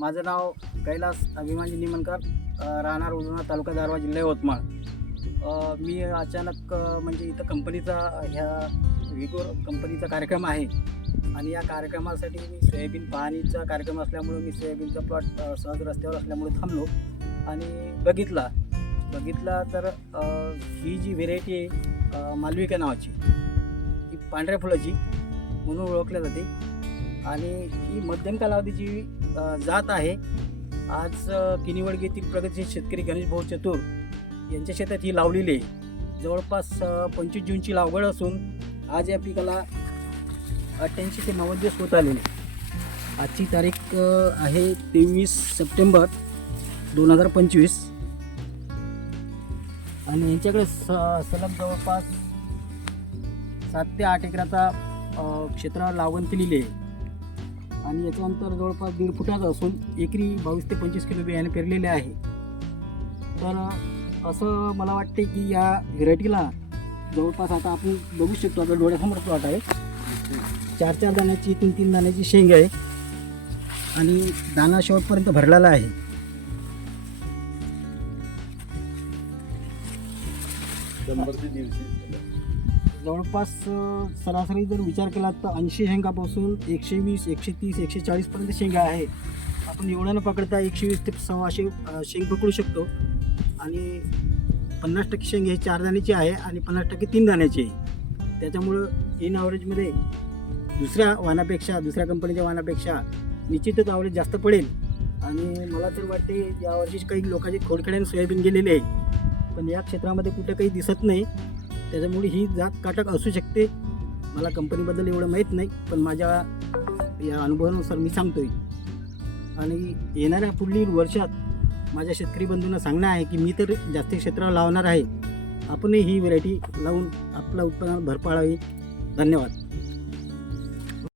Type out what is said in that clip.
माझं नाव कैलास अभिमानी निमनकर, राहणार उजळा, तालुका दारव्हा, जिल्हा यवतमाळ. मी अचानक म्हणजे इथं कंपनीचा ह्या विगोर कंपनीचा कार्यक्रम आहे आणि या कार्यक्रमासाठी मी सोयाबीन पाहणीचा कार्यक्रम असल्यामुळे मी सोयाबीनचा प्लॉट सहज रस्त्यावर असल्यामुळे थांबलो आणि बघितला तर ही जी व्हेरायटी आहे मालविका नावाची, ही पांढऱ्या फुलाची म्हणून ओळखल्या जाते आणि ही मध्यम कालावधीची जात आहे. आज किनीवडगी येथील प्रगतशील शेतकरी गणेश भाऊ चतुर यांच्या शेतात ही लावलेली आहे. जवळपास 25 जूनची लागवड असून आज या पिकाला 88 ते 90 दिवस होत आलेले. आजची तारीख आहे 23 सप्टेंबर 2025 आणि यांच्याकडे सलग जवळपास 7 ते 8 एकराचा क्षेत्रावर लागवड केलेली आहे आणि याचं अंतर जवळपास 1.5 फुटाचं असून एकरी 22 ते 25 किलो बियाणे पेरलेले आहे. तर असं मला वाटते की या व्हेरायटीला जवळपास आता आपण बघू शकतो, आता डोळ्यासमोर प्लॉट आहे. 4 दाण्याची 3 दाण्याची शेंग आहे आणि दाणा शेवटपर्यंत भरलेला आहे. जवळपास सरासरी जर विचार केला तर 80 शेंगापासून 120, 130, 140 पर्यंत शेंगा आहे. आपण एवढं न पकडता 120 ते 125 शेंग पकडू शकतो आणि 50% शेंग हे 4 दाण्याची आहे आणि 50% 3 दाण्याची आहे. त्याच्यामुळं इन ॲव्हरेजमध्ये दुसऱ्या कंपनीच्या वाणापेक्षा निश्चितच ॲव्हरेज जास्त पडेल. आणि मला तर वाटते यावर्षी काही लोकांचे खोडखेड्याने सोयाबीन गेलेले आहे, पण या क्षेत्रामध्ये कुठं काही दिसत नाही. त्याच्यामुळे ही जात काटक असू शकते. मला कंपनीबद्दल एवढं माहीत नाही, पण माझ्या या अनुभवानुसार मी सांगतोय. आणि येणाऱ्या पुढील वर्षात माझ्या शेतकरी बंधूंना सांगणं आहे की मी तर जास्त क्षेत्रावर लावणार आहे, आपणही ही व्हेरायटी लावून आपल्या उत्पन्नात भर पाडावी. धन्यवाद.